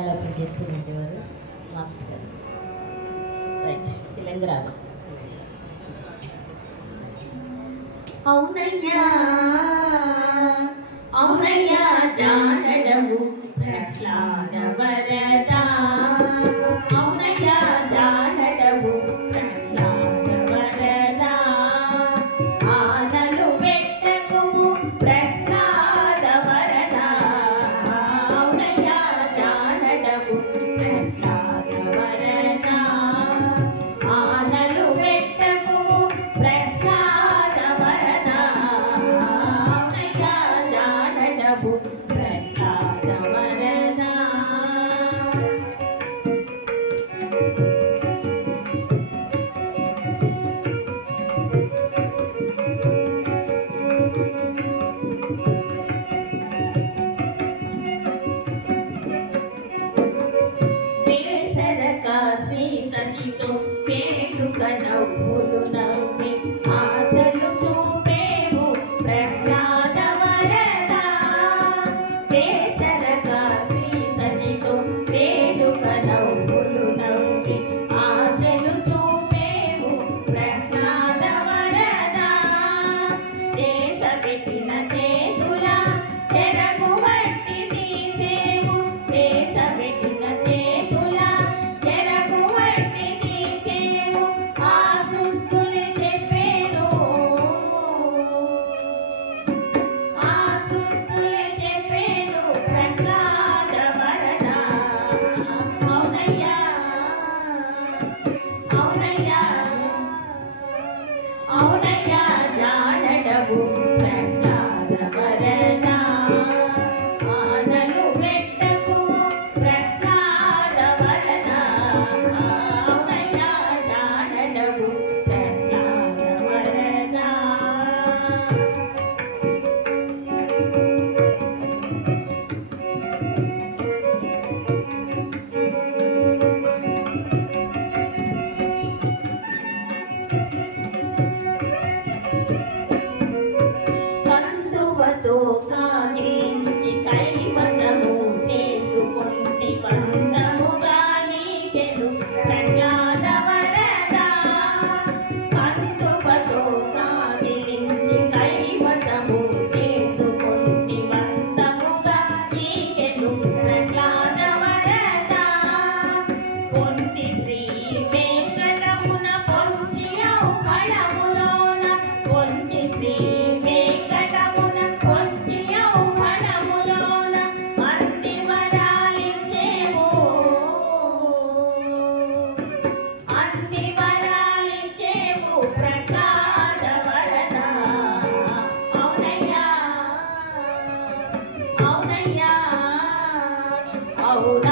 Develop చేస్తున్నటువంటి వారు master గారు. రైట్, తెలంగాణ. అవునయ్యా అవునయ్యా జానడము ప్రహ్లాద వరదా, అవునయ్యా జానడము ప్రహ్లాద వరదా, ఆనలు పెట్టకుము ప్రహ్లాద వరదా, అవునయ్యా జానడము ప్రహ్లాద వరదా, ఆనలు పెట్టకుము ప్రహ్లాద వరదా, అవునయ్యా జానడము ప్రహ్లాద వరదా. శ్రీ సతితో పేడుక నవ్వులు నవ్వి ఆశలు చూపేవు ప్రహ్లాద వరదా, కేసరగా శ్రీ సతితో పేడుక నవ్వులు నవ్వి ఆశలు చూపేవు ప్రహ్లాద వరదా, శేష పెట్టిన చేతుల చెరకు వట్టి తీసేవు, శేష పెట్టిన చేతుల చెరకు వట్టి తీసేవు, ఆ సుత్తులు చెప్పేను, ఆ సుత్తులు చెప్పేను ప్రహ్లాద వరదా, అవునయ్యా అవునయ్యా అవునయ్యా జానడము ప్రహ్లాద వరదా, ఆనలు పెట్టకుము ప్రహ్లాద వరదా, అవునయ్యా జానడము ప్రహ్లాద వరదా. కందువతో కానించి కైవసము చేసుకొంటి వందముగా నీకెను ప్రహ్లాద వరదా, కందువతో కానించి కైవసము చేసుకొంటి వందముగా నీకెను ప్రహ్లాద వరదా, పొంది శ్రీ వెంకటమున పొంచియవు ఫలములోన, పొంచి శ్రీ వెంకటమున పొంచియవు ఫలములోన, అంది వరాలిచ్చేవు, అంది వరాలిచ్చేవు ప్రహ్లాద వరదా, అవునయ్యా అవునయ్యా అవునా.